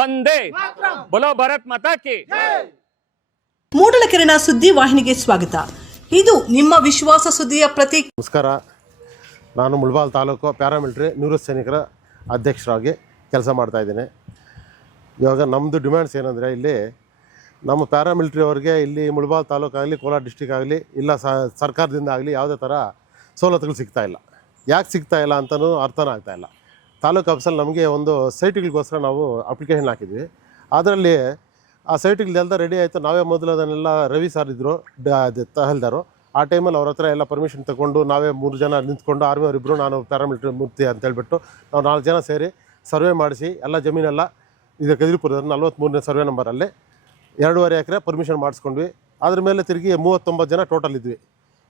ಒಂದೇ ಬಲೋ ಭಾರತ್ ಮಾತಾ ಕಿ. ಮೂಡಲಕೆರೆನ ಸುದ್ದಿ ವಾಹಿನಿಗೆ ಸ್ವಾಗತ. ಇದು ನಿಮ್ಮ ವಿಶ್ವಾಸ ಸುದ್ದಿಯ ಪ್ರತಿ ನಮಸ್ಕಾರ. ನಾನು ಮುಳ್ಬಾಲ್ ತಾಲೂಕು ಪ್ಯಾರಾಮಿಲಿಟ್ರಿ ನಿವೃತ್ತ ಸೈನಿಕರ ಅಧ್ಯಕ್ಷರಾಗಿ ಕೆಲಸ ಮಾಡ್ತಾ ಇದ್ದೇನೆ. ಇವಾಗ ನಮ್ಮದು ಡಿಮ್ಯಾಂಡ್ಸ್ ಏನಂದರೆ ಇಲ್ಲಿ ನಮ್ಮ ಪ್ಯಾರಾಮಿಲಿಟ್ರಿ ಅವ್ರಿಗೆ ಇಲ್ಲಿ ಮುಳಬಾಲ್ ತಾಲೂಕಾಗಲಿ ಕೋಲಾರ ಡಿಸ್ಟಿಕ್ ಆಗಲಿ ಇಲ್ಲ ಸರ್ಕಾರದಿಂದ ಆಗಲಿ ಯಾವುದೇ ಥರ ಸವಲತ್ತುಗಳು ಸಿಗ್ತಾ ಇಲ್ಲ. ಯಾಕೆ ಸಿಗ್ತಾ ಇಲ್ಲ ಅಂತಲೂ ಅರ್ಥನ ಆಗ್ತಾ ಇಲ್ಲ. ತಾಲೂಕು ಆಫೀಸಲ್ಲಿ ನಮಗೆ ಒಂದು ಸೈಟ್ಗಳಿಗೋಸ್ಕರ ನಾವು ಅಪ್ಲಿಕೇಶನ್ ಹಾಕಿದ್ವಿ. ಅದರಲ್ಲಿ ಆ ಸೈಟ್ಗಳೆಲ್ಲ ರೆಡಿ ಆಯಿತು. ನಾವೇ ಮೊದಲು ಅದನ್ನೆಲ್ಲ ರವಿ ಸರ್ ಇದ್ದರು ತಹಲ್ದಾರು ಆ ಟೈಮಲ್ಲಿ ಅವ್ರ ಹತ್ರ ಎಲ್ಲ ಪರ್ಮಿಷನ್ ತಗೊಂಡು ನಾವೇ ಮೂರು ಜನ ನಿಂತ್ಕೊಂಡು ಆರ್ಮಿ ಅವರಿಬ್ಬರು ನಾನು ಪ್ಯಾರಾಮಿಲಿಟ್ರಿ ಮೂರ್ತಿ ಅಂತ ಹೇಳ್ಬಿಟ್ಟು ನಾವು ನಾಲ್ಕು ಜನ ಸೇರಿ ಸರ್ವೆ ಮಾಡಿಸಿ ಎಲ್ಲ ಜಮೀನೆಲ್ಲ ಇದು ಕದಿರಿಪುರದ ನಲ್ವತ್ತ್ಮೂರನೇ ಸರ್ವೆ ನಂಬರಲ್ಲಿ ಎರಡೂವರೆ ಎಕರೆ ಪರ್ಮಿಷನ್ ಮಾಡಿಸ್ಕೊಂಡ್ವಿ. ಅದ್ರ ಮೇಲೆ ತಿರುಗಿ ಮೂವತ್ತೊಂಬತ್ತು ಜನ ಟೋಟಲ್ ಇದ್ವಿ.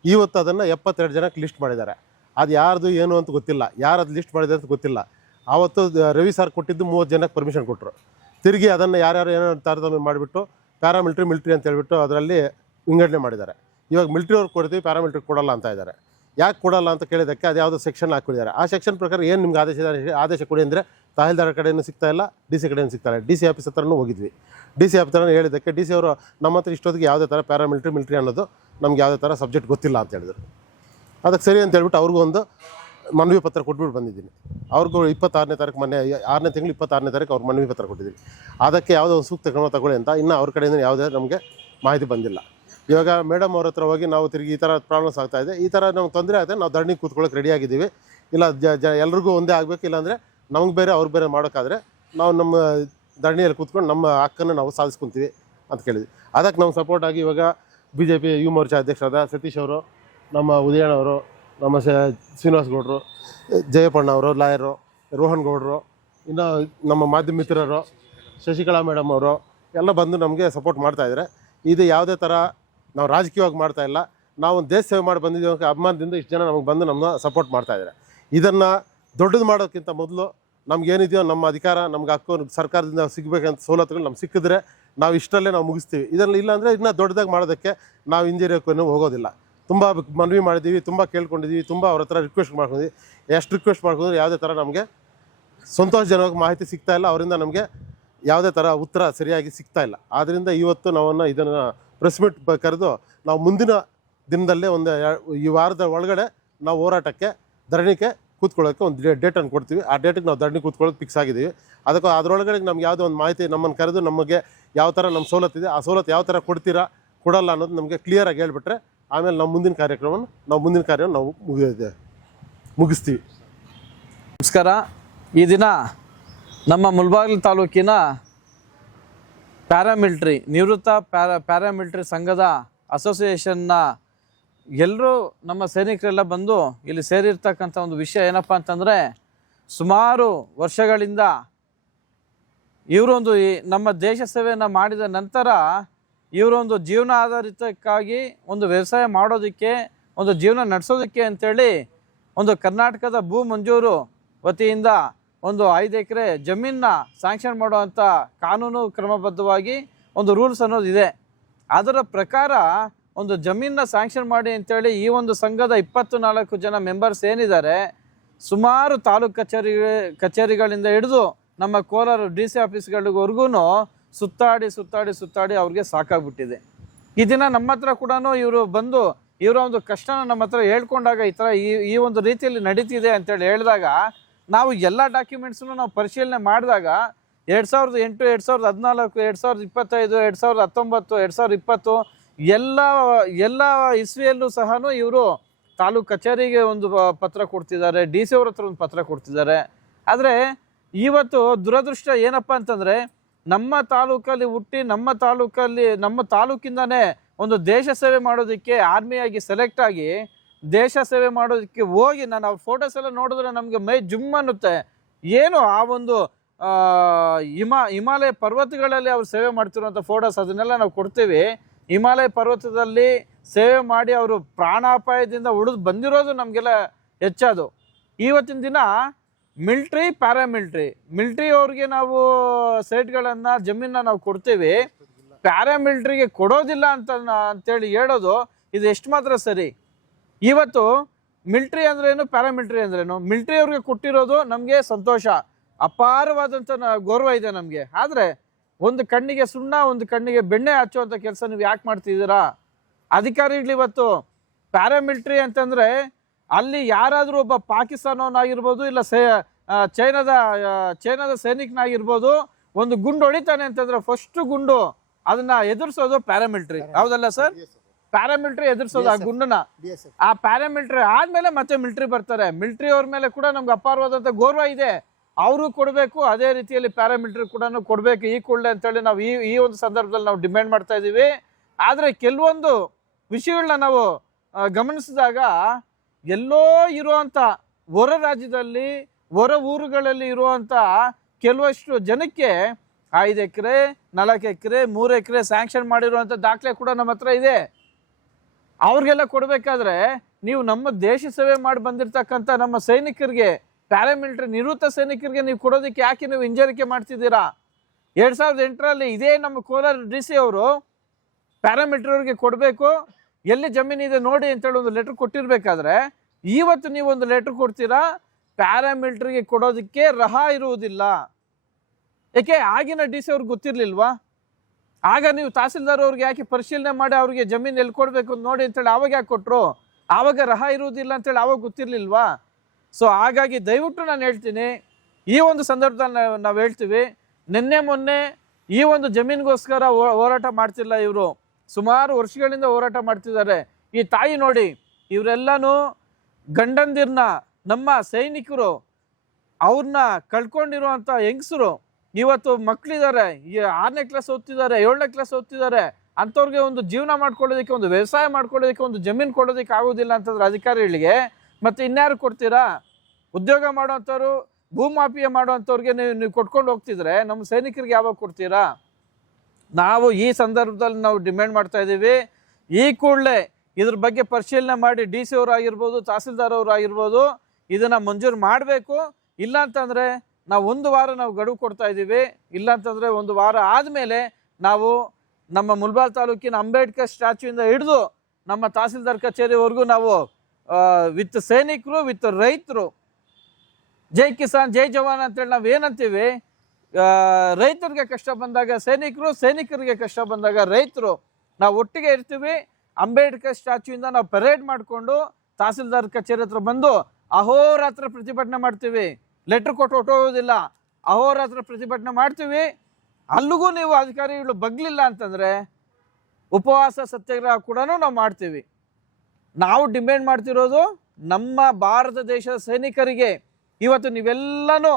ಇವತ್ತು ಅದನ್ನು ಎಪ್ಪತ್ತೆರಡು ಜನಕ್ಕೆ ಲಿಸ್ಟ್ ಮಾಡಿದ್ದಾರೆ. ಅದು ಯಾರ್ದು ಏನು ಅಂತ ಗೊತ್ತಿಲ್ಲ. ಯಾರು ಅದು ಲಿಸ್ಟ್ ಮಾಡಿದೆ ಅಂತ ಗೊತ್ತಿಲ್ಲ. ಆವತ್ತು ರವಿ ಸರ್ ಕೊಟ್ಟಿದ್ದು ಮೂವತ್ತು ಜನಕ್ಕೆ ಪರ್ಮಿಷನ್ ಕೊಟ್ಟರು ತಿರುಗಿ ಅದನ್ನು ಯಾರ್ಯಾರು ಏನೋ ತಾರತಮ್ಯ ಮಾಡಿಬಿಟ್ಟು ಪ್ಯಾರಾಮಿಲ್ಟ್ರಿ ಮಿಲ್ಟ್ರಿ ಅಂತ ಹೇಳ್ಬಿಟ್ಟು ಅದರಲ್ಲಿ ವಿಂಗಡಣೆ ಮಾಡಿದ್ದಾರೆ. ಇವಾಗ ಮಿಲ್ಟ್ರಿ ಅವ್ರಿಗೆ ಕೊಡ್ತೀವಿ ಪ್ಯಾರಾಮಿಲ್ಟ್ರಿ ಕೊಡಲ್ಲ ಅಂತ ಇದ್ದಾರೆ. ಯಾಕೆ ಕೊಡಲ್ಲ ಅಂತ ಕೇಳಿದ್ದಕ್ಕೆ ಅದು ಯಾವುದೋ ಸೆಕ್ಷನ್ ಹಾಕಿದ್ದಾರೆ. ಆ ಸೆಕ್ಷನ್ ಪ್ರಕಾರ ಏನು ನಿಮ್ಗೆ ಆದೇಶ? ಆದೇಶ ಕೊಡಿ ಅಂದರೆ ತಹಸೀಲ್ದಾರ್ ಕಡೆಯೂ ಸಿಗ್ತಾ ಇಲ್ಲ ಡಿ ಸಿ ಕಡೆಯೂ ಸಿಗ್ತಾ ಇಲ್ಲ. ಡಿ ಸಿ ಆಫೀಸ್ ಹತ್ರನೂ ಹೋಗಿದ್ವಿ. ಡಿ ಸಿ ಆಫೀಸ್ ಹತ್ರ ಹೇಳಿದ್ದಕ್ಕೆ ಡಿ ಸಿ ಅವರು ನಮ್ಮ ಹತ್ರ ಇಷ್ಟೊತ್ತಿಗೆ ಯಾವುದೇ ಥರ ಪ್ಯಾರಾಮಿಲ್ಟ್ರಿ ಮಿಲ್ಟ್ರಿ ಅನ್ನೋದು ನಮ್ಗೆ ಯಾವುದೇ ಥರ ಸಬ್ಜೆಕ್ಟ್ ಗೊತ್ತಿಲ್ಲ ಅಂತ ಹೇಳಿದ್ರು. ಅದಕ್ಕೆ ಸರಿ ಅಂತ ಹೇಳ್ಬಿಟ್ಟು ಅವ್ರಿಗೂ ಒಂದು ಮನವಿ ಪತ್ರ ಕೊಟ್ಬಿಟ್ಟು ಬಂದಿದ್ದೀನಿ. ಅವ್ರಿಗೂ ಇಪ್ಪತ್ತಾರನೇ ತಾರೀಕು ಮೊನ್ನೆ ಆರನೇ ತಿಂಗಳು ಇಪ್ಪತ್ತಾರನೇ ತಾರೀಕು ಅವ್ರು ಮನವಿ ಪತ್ರ ಕೊಟ್ಟಿದ್ದೀನಿ ಅದಕ್ಕೆ ಯಾವುದೋ ಒಂದು ಸೂಕ್ತ ಕ್ರಮ ತಗೊಳ್ಳಿ ಅಂತ ಇನ್ನೂ ಅವ್ರ ಕಡೆಯಿಂದ ಯಾವುದೇ ನಮಗೆ ಮಾಹಿತಿ ಬಂದಿಲ್ಲ. ಇವಾಗ ಮೇಡಮ್ ಅವ್ರ ಹತ್ರ ಹೋಗಿ ನಾವು ತಿರುಗಿ ಈ ಥರ ಪ್ರಾಬ್ಲಮ್ಸ್ ಆಗ್ತಾ ಇದೆ. ಈ ಥರ ನಮ್ಗೆ ತೊಂದರೆ ಆಗುತ್ತೆ ನಾವು ಧರಣಿ ಕೂತ್ಕೊಳ್ಳೋಕೆ ರೆಡಿ ಆಗಿದ್ದೀವಿ. ಇಲ್ಲ ಜ ಜ, ಎಲ್ರಿಗೂ ಒಂದೇ ಆಗಬೇಕು, ಇಲ್ಲಾಂದರೆ ನಮ್ಗೆ ಬೇರೆ, ಅವ್ರು ಬೇರೆ ಮಾಡೋಕ್ಕಾದ್ರೆ ನಾವು ನಮ್ಮ ಧರಣಿಯಲ್ಲಿ ಕೂತ್ಕೊಂಡು ನಮ್ಮ ಹಕ್ಕನ್ನು ನಾವು ಸಾಧಿಸ್ಕೊತೀವಿ ಅಂತ ಕೇಳಿದ್ವಿ. ಅದಕ್ಕೆ ನಾವು ಸಪೋರ್ಟ್ ಆಗಿ ಇವಾಗ B J P Yuva Morcha ಅಧ್ಯಕ್ಷರಾದ ಸತೀಶ್ ಅವರು, ನಮ್ಮ ಉದಯಣ್ಣ ಅವರು ನಮ್ಮ ಶ್ರೀನಿವಾಸ ಗೌಡರು ಜಯಪಣ್ಣ ಅವರು, ಲಾಯರು, ರೋಹನ್ ಗೌಡರು, ಇನ್ನು ನಮ್ಮ ಮಾಧ್ಯಮ ಮಿತ್ರರು, ಶಶಿಕಲಾ ಮೇಡಮ್ ಅವರು, ಎಲ್ಲ ಬಂದು ನಮಗೆ ಸಪೋರ್ಟ್ ಮಾಡ್ತಾಯಿದ್ದಾರೆ ಇದು ಯಾವುದೇ ಥರ ನಾವು ರಾಜಕೀಯವಾಗಿ ಮಾಡ್ತಾ ಇಲ್ಲ. ನಾವು ದೇಶ ಸೇವೆ ಮಾಡಿ ಬಂದಿದ್ದೀವಿ ಅಭಿಮಾನದಿಂದ ಇಷ್ಟು ಜನ ನಮಗೆ ಬಂದು ನಮ್ಮನ್ನ ಸಪೋರ್ಟ್ ಮಾಡ್ತಾಯಿದ್ದಾರೆ ಇದನ್ನು ದೊಡ್ಡದು ಮಾಡೋಕ್ಕಿಂತ ಮೊದಲು ನಮ್ಗೇನಿದೆಯೋ ನಮ್ಮ ಅಧಿಕಾರ, ನಮ್ಗೆ ಹಕ್ಕು ಸರ್ಕಾರದಿಂದ ಸಿಗಬೇಕಂತ ಸವಲತ್ತುಗಳು ನಮ್ಗೆ ಸಿಕ್ಕಿದ್ರೆ ನಾವು ಇಷ್ಟರಲ್ಲೇ ನಾವು ಮುಗಿಸ್ತೀವಿ. ಇದರಲ್ಲಿ ಇಲ್ಲಾಂದರೆ ಇನ್ನೂ ದೊಡ್ಡದಾಗಿ ಮಾಡೋದಕ್ಕೆ ನಾವು ಇಂಜಿನಿಯರ್ಗೂ ಹೋಗೋದಿಲ್ಲ. ತುಂಬ ಮನವಿ ಮಾಡಿದ್ದೀವಿ, ತುಂಬ ಕೇಳ್ಕೊಂಡಿದ್ದೀವಿ, ತುಂಬ ಅವ್ರ ಹತ್ರ ರಿಕ್ವೆಸ್ಟ್ ಮಾಡ್ಕೊಂಡಿದ್ವಿ ಎಷ್ಟು ರಿಕ್ವೆಸ್ಟ್ ಮಾಡ್ಕೊಂಡ್ರೆ ಯಾವುದೇ ಥರ ನಮಗೆ ಸಂತೋಷಜನಕ ಮಾಹಿತಿ ಸಿಗ್ತಾ ಇಲ್ಲ, ಅವರಿಂದ ನಮಗೆ ಯಾವುದೇ ಥರ ಉತ್ತರ ಸರಿಯಾಗಿ ಸಿಗ್ತಾ ಇಲ್ಲ. ಆದ್ದರಿಂದ ಇವತ್ತು ನಾವನ್ನು ಇದನ್ನು ಪ್ರೆಸ್ ಮೀಟ್ ಕರೆದು ನಾವು ಮುಂದಿನ ದಿನದಲ್ಲೇ ಒಂದು ಈ ವಾರದ ಒಳಗಡೆ ನಾವು ಹೋರಾಟಕ್ಕೆ, ಧರಣಿಗೆ ಕೂತ್ಕೊಳ್ಳೋಕ್ಕೆ ಒಂದು ಡೇಟನ್ನು ಕೊಡ್ತೀವಿ. ಆ ಡೇಟಿಗೆ ನಾವು ಧರಣಿ ಕೂತ್ಕೊಳ್ಳೋದು ಫಿಕ್ಸ್ ಆಗಿದ್ದೀವಿ. ಅದಕ್ಕೆ ಅದರೊಳಗಡೆ ನಮ್ಗೆ ಯಾವುದೋ ಒಂದು ಮಾಹಿತಿ ನಮ್ಮನ್ನು ಕರೆದು ನಮಗೆ ಯಾವ ಥರ ನಮ್ಮ ಸವಲತ್ತಿದೆ ಆ ಸವಲತ್ತು ಯಾವ ಥರ ಕೊಡ್ತೀರಾ, ಕೊಡಲ್ಲ ಅನ್ನೋದು ನಮಗೆ ಕ್ಲಿಯರಾಗಿ ಹೇಳ್ಬಿಟ್ರೆ ಆಮೇಲೆ ನಾವು ಮುಂದಿನ ಕಾರ್ಯಕ್ರಮವನ್ನು, ನಾವು ಮುಂದಿನ ಕಾರ್ಯವನ್ನು ನಾವು ಮುಗಿದ ಮುಗಿಸ್ತೀವಿ. ನಮಸ್ಕಾರ. ಈ ದಿನ ನಮ್ಮ ಮುಲ್ಬಾಗಿಲು ತಾಲೂಕಿನ ಪ್ಯಾರಾಮಿಲ್ಟ್ರಿ, ನಿವೃತ್ತ ಪ್ಯಾರಾ, ಪ್ಯಾರಾಮಿಲ್ಟ್ರಿ ಸಂಘದ ಅಸೋಸಿಯೇಷನ್ನ ಎಲ್ಲರೂ ನಮ್ಮ ಸೈನಿಕರೆಲ್ಲ ಬಂದು ಇಲ್ಲಿ ಸೇರಿರ್ತಕ್ಕಂಥ ಒಂದು ವಿಷಯ ಏನಪ್ಪ ಅಂತಂದರೆ, ಸುಮಾರು ವರ್ಷಗಳಿಂದ ಇವರೊಂದು ನಮ್ಮ ದೇಶ ಸೇವೆಯನ್ನು ಮಾಡಿದ ನಂತರ ಇವರೊಂದು ಜೀವನ ಆಧಾರಿತಕ್ಕಾಗಿ ಒಂದು ವ್ಯವಸಾಯ ಮಾಡೋದಕ್ಕೆ, ಒಂದು ಜೀವನ ನಡೆಸೋದಕ್ಕೆ ಅಂಥೇಳಿ ಒಂದು ಕರ್ನಾಟಕದ ಭೂ ಮಂಜೂರು ವತಿಯಿಂದ ಒಂದು ಐದು ಎಕರೆ ಜಮೀನನ್ನ ಸ್ಯಾಂಕ್ಷನ್ ಮಾಡುವಂಥ ಕಾನೂನು ಕ್ರಮಬದ್ಧವಾಗಿ ಒಂದು ರೂಲ್ಸ್ ಅನ್ನೋದಿದೆ ಅದರ ಪ್ರಕಾರ ಒಂದು ಜಮೀನನ್ನ ಸ್ಯಾಂಕ್ಷನ್ ಮಾಡಿ ಅಂತೇಳಿ ಈ ಒಂದು ಸಂಘದ ಇಪ್ಪತ್ತು ನಾಲ್ಕು ಜನ ಮೆಂಬರ್ಸ್ ಏನಿದ್ದಾರೆ, ಸುಮಾರು ತಾಲೂಕು ಕಚೇರಿ, ಕಚೇರಿಗಳಿಂದ ಹಿಡಿದು ನಮ್ಮ ಕೋಲಾರ ಡಿ ಸಿ ಆಫೀಸ್ಗಳಿವರೆಗೂ ಸುತ್ತಾಡಿ ಸುತ್ತಾಡಿ ಸುತ್ತಾಡಿ ಅವ್ರಿಗೆ ಸಾಕಾಗ್ಬಿಟ್ಟಿದೆ. ಈ ದಿನ ನಮ್ಮ ಹತ್ರ ಕೂಡ ಇವರು ಬಂದು ಇವರ ಒಂದು ಕಷ್ಟನ ನಮ್ಮ ಹತ್ರ ಹೇಳ್ಕೊಂಡಾಗ ಈ ಥರ ಈ ಈ ಒಂದು ರೀತಿಯಲ್ಲಿ ನಡೀತಿದೆ ಅಂತೇಳಿ ಹೇಳಿದಾಗ ನಾವು ಎಲ್ಲ ಡಾಕ್ಯುಮೆಂಟ್ಸನ್ನು ನಾವು ಪರಿಶೀಲನೆ ಮಾಡಿದಾಗ ಎರಡು ಸಾವಿರದ ಎಂಟು, ಎರಡು ಸಾವಿರದ ಹದಿನಾಲ್ಕು, ಎರಡು ಸಾವಿರದ ಇಪ್ಪತ್ತೈದು, ಎರಡು ಸಾವಿರದ ಹತ್ತೊಂಬತ್ತು, ಎರಡು ಸಾವಿರದ ಇಪ್ಪತ್ತು ಎಲ್ಲ ಎಲ್ಲ ಇಸ್ವಿಯಲ್ಲೂ ಸಹ ಇವರು ತಾಲೂಕು ಕಚೇರಿಗೆ ಒಂದು ಪತ್ರ ಕೊಡ್ತಿದ್ದಾರೆ, ಡಿ ಸಿ ಅವ್ರ ಹತ್ರ ಒಂದು ಪತ್ರ ಕೊಡ್ತಿದ್ದಾರೆ. ಆದರೆ ಇವತ್ತು ದುರದೃಷ್ಟ ಏನಪ್ಪ ಅಂತಂದರೆ ನಮ್ಮ ತಾಲೂಕಲ್ಲಿ ಹುಟ್ಟಿ ನಮ್ಮ ತಾಲೂಕಲ್ಲಿ, ನಮ್ಮ ತಾಲೂಕಿಂದನೇ ಒಂದು ದೇಶ ಸೇವೆ ಮಾಡೋದಕ್ಕೆ ಆರ್ಮಿಯಾಗಿ ಸೆಲೆಕ್ಟ್ ಆಗಿ ದೇಶ ಸೇವೆ ಮಾಡೋದಕ್ಕೆ ಹೋಗಿ ನಾನು ಅವ್ರ ಫೋಟೋಸ್ ಎಲ್ಲ ನೋಡಿದ್ರೆ ನಮಗೆ ಮೈ ಜುಮ್ ಅನ್ನುತ್ತೆ. ಏನು ಆ ಒಂದು ಹಿಮ, ಹಿಮಾಲಯ ಪರ್ವತಗಳಲ್ಲಿ ಅವ್ರು ಸೇವೆ ಮಾಡ್ತಿರುವಂಥ ಫೋಟೋಸ್ ಅದನ್ನೆಲ್ಲ ನಾವು ಕೊಡ್ತೀವಿ. ಹಿಮಾಲಯ ಪರ್ವತದಲ್ಲಿ ಸೇವೆ ಮಾಡಿ ಅವರು ಪ್ರಾಣಾಪಾಯದಿಂದ ಉಳಿದು ಬಂದಿರೋದು ನಮಗೆಲ್ಲ ಹೆಚ್ಚದು. ಇವತ್ತಿನ ದಿನ ಮಿಲ್ಟ್ರಿ, ಪ್ಯಾರಾಮಿಲ್ಟ್ರಿ. ಮಿಲ್ಟ್ರಿ ಅವ್ರಿಗೆ ನಾವು ಸೈಟ್ಗಳನ್ನು, ಜಮೀನನ್ನ ನಾವು ಕೊಡ್ತೀವಿ. ಪ್ಯಾರಾಮಿಲ್ಟ್ರಿಗೆ ಕೊಡೋದಿಲ್ಲ ಅಂತ ಅಂತೇಳಿ ಹೇಳೋದು, ಇದು ಎಷ್ಟು ಮಾತ್ರ ಸರಿ? ಇವತ್ತು ಮಿಲ್ಟ್ರಿ ಅಂದ್ರೇನು, ಪ್ಯಾರಾಮಿಲ್ಟ್ರಿ ಅಂದ್ರೇನು? ಮಿಲ್ಟ್ರಿ ಅವ್ರಿಗೆ ಕೊಟ್ಟಿರೋದು ನಮಗೆ ಸಂತೋಷ. ಅಪಾರವಾದಂಥ ಗೌರವ ಇದೆ ನಮಗೆ. ಆದರೆ, ಒಂದು ಕಣ್ಣಿಗೆ ಸುಣ್ಣ, ಒಂದು ಕಣ್ಣಿಗೆ ಬೆಣ್ಣೆ ಹಚ್ಚುವಂಥ ಕೆಲಸ ನೀವು ಯಾಕೆ ಮಾಡ್ತಿದ್ದೀರಾ? ಅಧಿಕಾರಿಗಳು ಇವತ್ತು ಪ್ಯಾರಾಮಿಲ್ಟ್ರಿ ಅಂತಂದ್ರೆ ಅಲ್ಲಿ ಯಾರಾದರೂ ಒಬ್ಬ ಪಾಕಿಸ್ತಾನವನಾಗಿರ್ಬೋದು ಇಲ್ಲ ಸೇ ಚೈನಾದ ಚೈನಾದ ಸೈನಿಕನಾಗಿರ್ಬೋದು ಒಂದು ಗುಂಡು ಹೊಡಿತಾನೆ ಅಂತಂದ್ರೆ ಫಸ್ಟ್ ಗುಂಡು ಅದನ್ನ ಎದುರಿಸೋದು ಪ್ಯಾರಾಮಿಲಿಟ್ರಿ ಹೌದಲ್ಲ ಸರ್ ಪ್ಯಾರಾಮಿಲಿಟ್ರಿ ಎದುರಿಸೋದು ಆ ಗುಂಡನ್ನ. ಆ ಪ್ಯಾರಾಮಿಲಿಟ್ರಿ ಆದ್ಮೇಲೆ ಮತ್ತೆ ಮಿಲಿಟರಿ ಬರ್ತಾರೆ. ಮಿಲಿಟರಿ ಅವ್ರ ಮೇಲೆ ಕೂಡ ನಮ್ಗೆ ಅಪಾರವಾದಂತ ಗೌರವ ಇದೆ. ಅವರು ಕೊಡಬೇಕು ಅದೇ ರೀತಿಯಲ್ಲಿ ಪ್ಯಾರಾಮಿಲಿಟರಿ ಕೂಡ ಕೊಡಬೇಕು ಈ ಕೂಡಲೇ ಅಂತೇಳಿ ನಾವು ಈ ಈ ಒಂದು ಸಂದರ್ಭದಲ್ಲಿ ನಾವು ಡಿಮ್ಯಾಂಡ್ ಮಾಡ್ತಾ ಇದ್ದೀವಿ ಆದರೆ ಕೆಲವೊಂದು ವಿಷಯಗಳನ್ನ ನಾವು ಗಮನಿಸಿದಾಗ ಎಲ್ಲೋ ಇರುವಂತ ಹೊರ ರಾಜ್ಯದಲ್ಲಿ, ಹೊರ ಊರುಗಳಲ್ಲಿ ಇರುವಂತ ಕೆಲವಷ್ಟು ಜನಕ್ಕೆ ಐದು ಎಕರೆ, ನಾಲ್ಕು ಎಕರೆ, ಮೂರು ಎಕರೆ ಸ್ಯಾಂಕ್ಷನ್ ಮಾಡಿರುವಂಥ ದಾಖಲೆ ಕೂಡ ನಮ್ಮ ಹತ್ರ ಇದೆ. ಅವ್ರಿಗೆಲ್ಲ ಕೊಡಬೇಕಾದ್ರೆ ನೀವು ನಮ್ಮ ದೇಶ ಸೇವೆ ಮಾಡಿ ಬಂದಿರತಕ್ಕಂಥ ನಮ್ಮ ಸೈನಿಕರಿಗೆ ಪ್ಯಾರಾಮಿಲಿಟರಿ ನಿವೃತ್ತ ಸೈನಿಕರಿಗೆ ನೀವು ಕೊಡೋದಕ್ಕೆ ಯಾಕೆ ನೀವು ಹಿಂಜರಿಕೆ ಮಾಡ್ತಿದ್ದೀರಾ? ಎರಡು ಸಾವಿರದ ಎಂಟರಲ್ಲಿ ಇದೇ ನಮ್ಮ ಕೋಲಾರ ಡಿ ಸಿ ಅವರು ಪ್ಯಾರಾಮಿಲಿಟರಿ ಅವ್ರಿಗೆ ಕೊಡಬೇಕು ಎಲ್ಲಿ ಜಮೀನಿದೆ ನೋಡಿ ಅಂತೇಳಿ ಒಂದು ಲೆಟರ್ ಕೊಟ್ಟಿರಬೇಕಾದ್ರೆ ಇವತ್ತು ನೀವು ಒಂದು ಲೆಟರ್ ಕೊಡ್ತೀರಾ? ಪ್ಯಾರಾಮಿಲಿಟರಿಗೆ ಕೊಡೋದಕ್ಕೆ ರಹ ಇರುವುದಿಲ್ಲ. ಏಕೆ, ಆಗಿನ ಡಿ ಸಿ ಅವ್ರಿಗೆ ಗೊತ್ತಿರ್ಲಿಲ್ವಾ? ಆಗ ನೀವು ತಹಸೀಲ್ದಾರ್ ಅವ್ರಿಗೆ ಯಾಕೆ ಪರಿಶೀಲನೆ ಮಾಡಿ ಅವ್ರಿಗೆ ಜಮೀನು ಎಲ್ಲಿ ಕೊಡಬೇಕು ಅಂತ ನೋಡಿ ಅಂತೇಳಿ ಆವಾಗ ಯಾಕೆ ಕೊಟ್ಟರು ಆವಾಗ ರಹ ಇರುವುದಿಲ್ಲ ಅಂತೇಳಿ ಆವಾಗ ಗೊತ್ತಿರಲಿಲ್ವಾ? ಸೊ ಹಾಗಾಗಿ ದಯವಿಟ್ಟು ನಾನು ಹೇಳ್ತೀನಿ, ಈ ಒಂದು ಸಂದರ್ಭದಲ್ಲಿ ನಾವು ಹೇಳ್ತೀವಿ, ನಿನ್ನೆ ಮೊನ್ನೆ ಈ ಒಂದು ಜಮೀನಿಗೋಸ್ಕರ ಹೋರಾಟ ಮಾಡ್ತಿಲ್ಲ ಇವರು. ಸುಮಾರು ವರ್ಷಗಳಿಂದ ಹೋರಾಟ ಮಾಡ್ತಿದ್ದಾರೆ. ಈ ತಾಯಿ ನೋಡಿ, ಇವರೆಲ್ಲನೂ ಗಂಡಂದಿರನ್ನ ನಮ್ಮ ಸೈನಿಕರು ಅವ್ರನ್ನ ಕಳ್ಕೊಂಡಿರುವಂಥ ಹೆಂಗಸರು ಇವತ್ತು ಮಕ್ಕಳಿದ್ದಾರೆ ಈ ಆರನೇ ಕ್ಲಾಸ್ ಓದ್ತಿದ್ದಾರೆ, ಏಳನೇ ಕ್ಲಾಸ್ ಓದ್ತಿದ್ದಾರೆ. ಅಂಥವ್ರಿಗೆ ಒಂದು ಜೀವನ ಮಾಡ್ಕೊಳ್ಳೋದಕ್ಕೆ, ಒಂದು ವ್ಯವಸಾಯ ಮಾಡ್ಕೊಳ್ಳೋದಕ್ಕೆ, ಒಂದು ಜಮೀನು ಕೊಡೋದಕ್ಕೆ ಆಗೋದಿಲ್ಲ ಅಂತಂದ್ರೆ ಅಧಿಕಾರಿಗಳಿಗೆ. ಮತ್ತೆ ಇನ್ಯಾರು ಕೊಡ್ತೀರಾ? ಉದ್ಯೋಗ ಮಾಡೋವಂಥವ್ರು, ಭೂಮಾಫಿಯ ಮಾಡುವಂಥವ್ರಿಗೆ ನೀವು ನೀವು ಕೊಟ್ಕೊಂಡು ಹೋಗ್ತಿದ್ರೆ, ನಮ್ಮ ಸೈನಿಕರಿಗೆ ಯಾವಾಗ ಕೊಡ್ತೀರಾ? ನಾವು ಈ ಸಂದರ್ಭದಲ್ಲಿ ನಾವು ಡಿಮ್ಯಾಂಡ್ ಮಾಡ್ತಾ ಇದ್ದೀವಿ. ಈ ಕೂಡಲೇ ಇದ್ರ ಬಗ್ಗೆ ಪರಿಶೀಲನೆ ಮಾಡಿ ಡಿ ಸಿ ಅವರು ಆಗಿರ್ಬೋದು, ತಹಸೀಲ್ದಾರ್ ಅವರು ಆಗಿರ್ಬೋದು, ಇದನ್ನ ಮಂಜೂರು ಮಾಡಬೇಕು. ಇಲ್ಲ ಅಂತಂದ್ರೆ ನಾವು ಒಂದು ವಾರ ನಾವು ಗಡುವು ಕೊಡ್ತಾ ಇದ್ದೀವಿ. ಇಲ್ಲ ಅಂತಂದ್ರೆ ಒಂದು ವಾರ ಆದಮೇಲೆ ನಾವು ನಮ್ಮ ಮುಲ್ಬಾಲ್ ತಾಲೂಕಿನ ಅಂಬೇಡ್ಕರ್ ಸ್ಟ್ಯಾಚ್ಯೂಯಿಂದ ಹಿಡಿದು ನಮ್ಮ ತಹಸೀಲ್ದಾರ್ ಕಚೇರಿವರೆಗೂ ನಾವು ವಿತ್ ಸೈನಿಕರು, ವಿತ್ ರೈತರು, ಜೈ ಕಿಸಾನ್, ಜೈ ಜವಾನ್ ಅಂತೇಳಿ ನಾವು ಏನಂತೀವಿ ರೈತರಿಗೆ ಕಷ್ಟ ಬಂದಾಗ, ಸೈನಿಕರು, ಸೈನಿಕರಿಗೆ ಕಷ್ಟ ಬಂದಾಗ ರೈತರು ನಾವು ಒಟ್ಟಿಗೆ ಇರ್ತೀವಿ. ಅಂಬೇಡ್ಕರ್ ಸ್ಟ್ಯಾಚ್ಯೂಯಿಂದ ನಾವು ಪರೇಡ್ ಮಾಡಿಕೊಂಡು ತಹಸೀಲ್ದಾರ್ ಕಚೇರಿ ಹತ್ರ ಬಂದು ಅಹೋರಾತ್ರ ಪ್ರತಿಭಟನೆ ಮಾಡ್ತೀವಿ. ಲೆಟ್ರ್ ಕೊಟ್ಟು ಹೊಟ್ಟೋಗೋದಿಲ್ಲ ಅಹೋರಾತ್ರ ಪ್ರತಿಭಟನೆ ಮಾಡ್ತೀವಿ. ಅಲ್ಲಿಗೂ ನೀವು ಅಧಿಕಾರಿಗಳು ಬಗ್ಲಿಲ್ಲ ಅಂತಂದ್ರೆ ಉಪವಾಸ, ಸತ್ಯಾಗ್ರಹ ಕೂಡ ನಾವು ಮಾಡ್ತೀವಿ. ನಾವು ಡಿಮ್ಯಾಂಡ್ ಮಾಡ್ತಿರೋದು ನಮ್ಮ ಭಾರತ ದೇಶದ ಸೈನಿಕರಿಗೆ. ಇವತ್ತು ನೀವೆಲ್ಲನೂ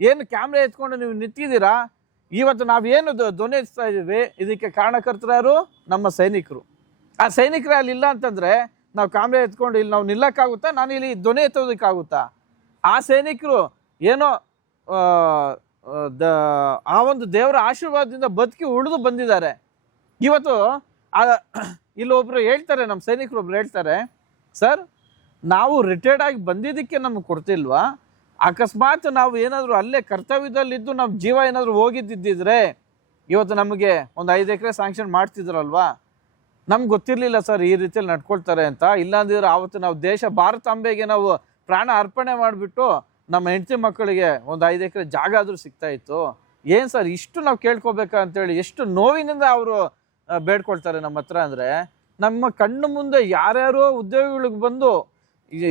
ಏನು ಕ್ಯಾಮ್ರಾ ಎತ್ಕೊಂಡು ನೀವು ನಿಂತಿದ್ದೀರಾ? ಇವತ್ತು ನಾವೇನು ಧ್ವ- ಧ್ವನಿ ಎತ್ತಾ ಇದ್ದೀವಿ? ಇದಕ್ಕೆ ಕಾರಣಕರ್ತರು ನಮ್ಮ ಸೈನಿಕರು. ಆ ಸೈನಿಕರೇ ಅಲ್ಲಿ ಇಲ್ಲ ಅಂತಂದ್ರೆ ನಾವು ಕ್ಯಾಮ್ರಾ ಎತ್ಕೊಂಡು ಇಲ್ಲಿ ನಾವು ನಿಲ್ಲಕ್ಕಾಗುತ್ತಾ? ನಾನು ಇಲ್ಲಿ ಧ್ವನಿ ಎತ್ತೋದಕ್ಕಾಗುತ್ತಾ? ಆ ಸೈನಿಕರು ಏನೋ ದ, ಆ ಒಂದು ದೇವರ ಆಶೀರ್ವಾದದಿಂದ ಬದುಕಿ ಉಳಿದು ಬಂದಿದ್ದಾರೆ. ಇವತ್ತು ಆ ಹೇಳ್ತಾರೆ ನಮ್ಮ ಸೈನಿಕರು ಒಬ್ರು ಹೇಳ್ತಾರೆ, ಸರ್, ನಾವು ರಿಟೈರ್ಡ್ ಆಗಿ ಬಂದಿದ್ದಕ್ಕೆ ನಮ್ಗೆ ಕೊಡ್ತಿಲ್ವಾ? ಅಕಸ್ಮಾತ್ ನಾವು ಏನಾದರೂ ಅಲ್ಲೇ ಕರ್ತವ್ಯದಲ್ಲಿದ್ದು ನಮ್ಮ ಜೀವ ಏನಾದರೂ ಹೋಗಿದ್ದಿದ್ದಿದ್ರೆ ಇವತ್ತು ನಮಗೆ ಒಂದು ಐದು ಎಕರೆ ಸ್ಯಾಂಕ್ಷನ್ ಮಾಡ್ತಿದ್ರಲ್ವಾ? ನಮ್ಗೆ ಗೊತ್ತಿರಲಿಲ್ಲ ಸರ್ ಈ ರೀತಿಯಲ್ಲಿ ನಡ್ಕೊಳ್ತಾರೆ ಅಂತ. ಇಲ್ಲಾಂದಿದ್ರೆ ಆವತ್ತು ನಾವು ದೇಶ ಭಾರತಾಂಬೆಗೆ ನಾವು ಪ್ರಾಣ ಅರ್ಪಣೆ ಮಾಡಿಬಿಟ್ಟು ನಮ್ಮ ಹೆಂಡತಿ ಮಕ್ಕಳಿಗೆ ಒಂದು ಐದು ಎಕರೆ ಜಾಗ ಆದರೂ ಸಿಗ್ತಾ ಇತ್ತು. ಏನು ಸರ್ ಇಷ್ಟು ನಾವು ಕೇಳ್ಕೊಬೇಕಾ ಅಂತೇಳಿ ಎಷ್ಟು ನೋವಿನಿಂದ ಅವರು ಬೇಡ್ಕೊಳ್ತಾರೆ ನಮ್ಮ ಹತ್ರ ಅಂದರೆ, ನಮ್ಮ ಕಣ್ಣು ಮುಂದೆ ಯಾರ್ಯಾರೋ ಉದ್ಯೋಗಿಗಳಿಗೆ ಬಂದು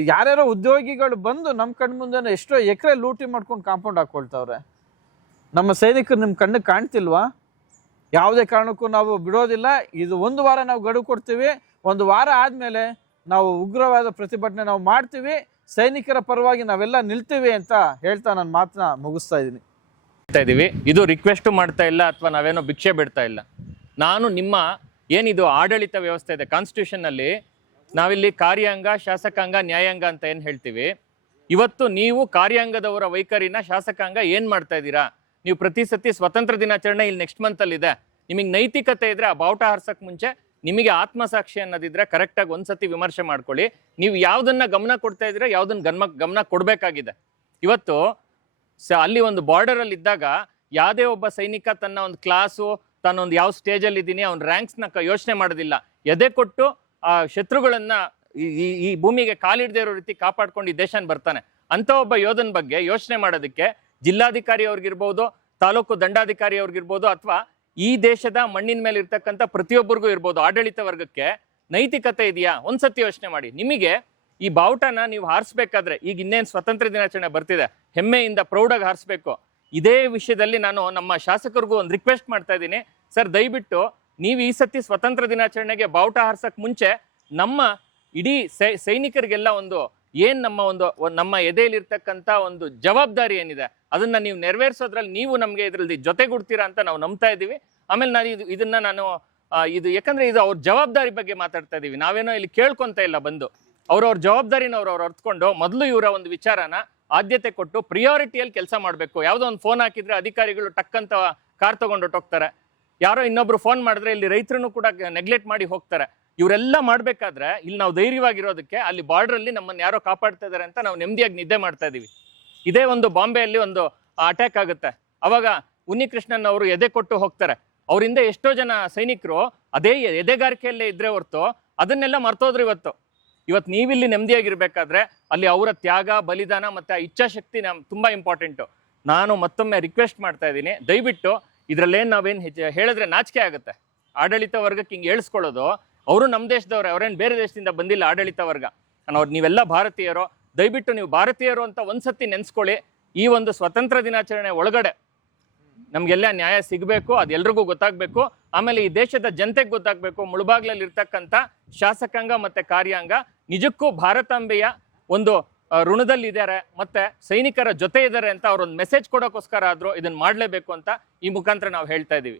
ಯಾರ್ಯಾರೋ ಉದ್ಯೋಗಿಗಳು ಬಂದು ನಮ್ಮ ಕಣ್ಣು ಮುಂದೆ ಎಷ್ಟೋ ಎಕರೆ ಲೂಟಿ ಮಾಡ್ಕೊಂಡು ಕಾಂಪೌಂಡ್ ಹಾಕ್ಕೊಳ್ತಾವ್ರೆ ನಮ್ಮ ಸೈನಿಕರು ನಿಮ್ಮ ಕಣ್ಣಿಗೆ ಕಾಣ್ತಿಲ್ವಾ? ಯಾವುದೇ ಕಾರಣಕ್ಕೂ ನಾವು ಬಿಡೋದಿಲ್ಲ. ಇದು ಒಂದು ವಾರ ನಾವು ಗಡುವು ಕೊಡ್ತೀವಿ. ಒಂದು ವಾರ ಆದಮೇಲೆ ನಾವು ಉಗ್ರವಾದ ಪ್ರತಿಭಟನೆ ನಾವು ಮಾಡ್ತೀವಿ. ಸೈನಿಕರ ಪರವಾಗಿ ನಾವೆಲ್ಲ ನಿಲ್ತೀವಿ ಅಂತ ಹೇಳ್ತಾ ನನ್ನ ಮಾತನ್ನ ಮುಗಿಸ್ತಾ ಇದ್ದೀನಿ. ಹೇಳ್ತಾ ಇದ್ದೀವಿ. ಇದು ರಿಕ್ವೆಸ್ಟ್ ಮಾಡ್ತಾ ಇಲ್ಲ ಅಥವಾ ನಾವೇನೋ ಭಿಕ್ಷೆ ಬಿಡ್ತಾ ಇಲ್ಲ. ನಾನು ನಿಮ್ಮ ಏನಿದು ಆಡಳಿತ ವ್ಯವಸ್ಥೆ ಇದೆ ಕಾನ್ಸ್ಟಿಟ್ಯೂಷನ್ ಅಲ್ಲಿ ನಾವಿಲ್ಲಿ ಕಾರ್ಯಾಂಗ, ಶಾಸಕಾಂಗ, ನ್ಯಾಯಾಂಗ ಅಂತ ಏನ್ ಹೇಳ್ತೀವಿ? ಇವತ್ತು ನೀವು ಕಾರ್ಯಾಂಗದವರ ವೈಖರಿನ ಶಾಸಕಾಂಗ ಏನ್ ಮಾಡ್ತಾ ಇದ್ದೀರಾ? ನೀವು ಪ್ರತಿ ಸತಿ ಸ್ವತಂತ್ರ ದಿನಾಚರಣೆ ಇಲ್ಲಿ ನೆಕ್ಸ್ಟ್ ಮಂತ್ ಅಲ್ಲಿ ಇದೆ ನಿಮಗೆ ನೈತಿಕತೆ ಇದ್ರೆ ಆ ಬಾವುಟ ಹಾರ್ಸಕ್ ಮುಂಚೆ ನಿಮಗೆ ಆತ್ಮಸಾಕ್ಷಿ ಅನ್ನೋದಿದ್ರೆ ಕರೆಕ್ಟಾಗಿ ಒಂದ್ಸತಿ ವಿಮರ್ಶೆ ಮಾಡ್ಕೊಳ್ಳಿ. ನೀವು ಯಾವ್ದನ್ನ ಗಮನ ಕೊಡ್ತಾ ಇದ್ದೀರಾ, ಯಾವ್ದನ್ನ ಗಮನ ಗಮನ ಕೊಡ್ಬೇಕಾಗಿದೆ. ಇವತ್ತು ಸ, ಅಲ್ಲಿ ಒಂದು ಬಾರ್ಡರ್ ಅಲ್ಲಿ ಇದ್ದಾಗ ಯಾವುದೇ ಒಬ್ಬ ಸೈನಿಕ ತನ್ನ ಒಂದು ಕ್ಲಾಸು ತಾನೊಂದು ಯಾವ ಸ್ಟೇಜಲ್ಲಿ ಇದ್ದೀನಿ, ಅವ್ನ ರ್ಯಾಂಕ್ಸ್ನ ಯೋಚನೆ ಮಾಡೋದಿಲ್ಲ. ಎದೆ ಕೊಟ್ಟು ಆ ಶತ್ರುಗಳನ್ನ ಈ- ಈ ಭೂಮಿಗೆ ಕಾಲಿಡದೇ ಇರೋ ರೀತಿ ಕಾಪಾಡ್ಕೊಂಡು ಈ ದೇಶನ ಬರ್ತಾನೆ. ಅಂತ ಒಬ್ಬ ಯೋಧನ ಬಗ್ಗೆ ಯೋಚನೆ ಮಾಡೋದಕ್ಕೆ ಜಿಲ್ಲಾಧಿಕಾರಿ ಅವ್ರಿಗಿರ್ಬೋದು, ತಾಲೂಕು ದಂಡಾಧಿಕಾರಿ ಅವ್ರಿಗಿರ್ಬೋದು, ಅಥವಾ ಈ ದೇಶದ ಮಣ್ಣಿನ ಮೇಲೆ ಇರ್ತಕ್ಕಂಥ ಪ್ರತಿಯೊಬ್ಬರಿಗೂ ಇರ್ಬೋದು, ಆಡಳಿತ ವರ್ಗಕ್ಕೆ ನೈತಿಕತೆ ಇದೆಯಾ? ಒಂದ್ಸತಿ ಯೋಚನೆ ಮಾಡಿ. ನಿಮಗೆ ಈ ಬಾವುಟನ ನೀವು ಹಾರಿಸ್ಬೇಕಾದ್ರೆ ಈಗ ಇನ್ನೇನು ಸ್ವಾತಂತ್ರ್ಯ ದಿನಾಚರಣೆ ಬರ್ತಿದೆ, ಹೆಮ್ಮೆಯಿಂದ ಪ್ರೌಢಾಗಿ ಹಾರಿಸ್ಬೇಕು. ಇದೇ ವಿಷಯದಲ್ಲಿ ನಾನು ನಮ್ಮ ಶಾಸಕರಿಗೂ ಒಂದು ರಿಕ್ವೆಸ್ಟ್ ಮಾಡ್ತಾ ಇದ್ದೀನಿ. ಸರ್, ದಯವಿಟ್ಟು ನೀವು ಈ ಸತಿ ಸ್ವತಂತ್ರ ದಿನಾಚರಣೆಗೆ ಬಾವುಟ ಹಾರ್ಸಕ್ ಮುಂಚೆ ನಮ್ಮ ಇಡೀ ಸೈನಿಕರಿಗೆಲ್ಲ ಒಂದು ಏನ್ ನಮ್ಮ ಒಂದು ನಮ್ಮ ಎದೆಯಲ್ಲಿರ್ತಕ್ಕಂಥ ಒಂದು ಜವಾಬ್ದಾರಿ ಏನಿದೆ? ಅದನ್ನ ನೀವು ನೆರವೇರಿಸೋದ್ರಲ್ಲಿ ನೀವು ನಮಗೆ ಇದರಲ್ಲಿ ಜೊತೆಗೂಡ್ತೀರಾ ಅಂತ ನಾವು ನಂಬ್ತಾ ಇದ್ದೀವಿ. ಆಮೇಲೆ ನಾನು ಇದು, ಇದನ್ನ ನಾನು ಇದು ಯಾಕಂದ್ರೆ ಇದು ಅವ್ರ ಜವಾಬ್ದಾರಿ ಬಗ್ಗೆ ಮಾತಾಡ್ತಾ ಇದೀವಿ ನಾವೇನೋ ಇಲ್ಲಿ ಕೇಳ್ಕೊಂತ ಇಲ್ಲ ಬಂದು. ಅವ್ರವ್ರ ಜವಾಬ್ದಾರಿನ ಅವ್ರು ಅವ್ರು ಅರ್ತ್ಕೊಂಡು ಮೊದಲು ಇವರ ಒಂದು ವಿಚಾರನ ಆದ್ಯತೆ ಕೊಟ್ಟು ಪ್ರಿಯಾರಿಟಿಯಲ್ಲಿ ಕೆಲಸ ಮಾಡಬೇಕು. ಯಾವುದೋ ಒಂದು ಫೋನ್ ಹಾಕಿದ್ರೆ ಅಧಿಕಾರಿಗಳು ಟಕ್ಕಂತ ಕಾರ್ ತಗೊಂಡು ಹೊರ್ಟೋಗ್ತಾರೆ. ಯಾರೋ ಇನ್ನೊಬ್ರು ಫೋನ್ ಮಾಡಿದ್ರೆ ಇಲ್ಲಿ ರೈತರನ್ನು ಕೂಡ ನೆಗ್ಲೆಕ್ಟ್ ಮಾಡಿ ಹೋಗ್ತಾರೆ. ಇವರೆಲ್ಲ ಮಾಡ್ಬೇಕಾದ್ರೆ ಇಲ್ಲಿ ನಾವು ಧೈರ್ಯವಾಗಿರೋದಕ್ಕೆ ಅಲ್ಲಿ ಬಾರ್ಡರ್ ಅಲ್ಲಿ ನಮ್ಮನ್ನ ಯಾರೋ ಕಾಪಾಡ್ತಾ ಇದ್ದಾರೆ ಅಂತ ನಾವು ನೆಮ್ಮದಿಯಾಗಿ ನಿದ್ದೆ ಮಾಡ್ತಾ ಇದೀವಿ. ಇದೇ ಒಂದು ಬಾಂಬೆಯಲ್ಲಿ ಒಂದು ಅಟ್ಯಾಕ್ ಆಗುತ್ತೆ. ಅವಾಗ ಉನ್ನಿಕೃಷ್ಣನ್ ಅವರು ಎದೆ ಕೊಟ್ಟು ಹೋಗ್ತಾರೆ. ಅವರಿಂದ ಎಷ್ಟೋ ಜನ ಸೈನಿಕರು ಅದೇ ಎದೆಗಾರಿಕೆಯಲ್ಲೇ ಇದ್ರೆ ಹೊರತು ಅದನ್ನೆಲ್ಲ ಮರ್ತೋದ್ರು ಇವತ್ತು. ಇವತ್ತು ನೀವಿಲ್ಲಿ ನೆಮ್ಮದಿಯಾಗಿರ್ಬೇಕಾದ್ರೆ ಅಲ್ಲಿ ಅವರ ತ್ಯಾಗ, ಬಲಿದಾನ ಮತ್ತೆ ಆ ಇಚ್ಛಾಶಕ್ತಿ ನಮ್ ತುಂಬಾ ಇಂಪಾರ್ಟೆಂಟು ನಾನು ಮತ್ತೊಮ್ಮೆ ರಿಕ್ವೆಸ್ಟ್ ಮಾಡ್ತಾ ಇದ್ದೀನಿ. ದಯವಿಟ್ಟು ಇದ್ರಲ್ಲೇನು ನಾವೇನು ಹೆಚ್ಚು ಹೇಳಿದ್ರೆ ನಾಚಿಕೆ ಆಗುತ್ತೆ. ಆಡಳಿತ ವರ್ಗಕ್ಕೆ ಹಿಂಗೆ ಹೇಳ್ಸ್ಕೊಳ್ಳೋದು, ಅವರು ನಮ್ಮ ದೇಶದವ್ರೆ, ಅವ್ರೇನು ಬೇರೆ ದೇಶದಿಂದ ಬಂದಿಲ್ಲ ಆಡಳಿತ ವರ್ಗ. ಅವ್ರು ನೀವೆಲ್ಲ ಭಾರತೀಯರು, ದಯವಿಟ್ಟು ನೀವು ಭಾರತೀಯರು ಅಂತ ಒಂದ್ಸತಿ ನೆನ್ಸ್ಕೊಳ್ಳಿ, ಈ ಒಂದು ಸ್ವತಂತ್ರ ದಿನಾಚರಣೆ ಒಳಗಡೆ ನಮ್ಗೆಲ್ಲ ನ್ಯಾಯ ಸಿಗಬೇಕು ಅದೆಲ್ರಿಗೂ ಗೊತ್ತಾಗಬೇಕು. ಆಮೇಲೆ ಈ ದೇಶದ ಜನತೆಗೆ ಗೊತ್ತಾಗಬೇಕು ಮುಳುಬಾಗ್ಲಲ್ಲಿ ಇರ್ತಕ್ಕಂಥ ಶಾಸಕಾಂಗ ಮತ್ತೆ ಕಾರ್ಯಾಂಗ. ನಿಜಕ್ಕೂ ಭಾರತಾಂಬೆಯ ಒಂದು ಋಣದಲ್ಲಿದ್ದಾರೆ ಮತ್ತೆ ಸೈನಿಕರ ಜೊತೆ ಇದ್ದಾರೆ ಅಂತ ಅವ್ರೊಂದು ಮೆಸೇಜ್ ಕೊಡೋಕ್ಕೋಸ್ಕರ ಆದರೂ ಇದನ್ನ ಮಾಡಲೇಬೇಕು ಅಂತ ಈ ಮುಖಾಂತರ ನಾವು ಹೇಳ್ತಾ ಇದ್ದೀವಿ.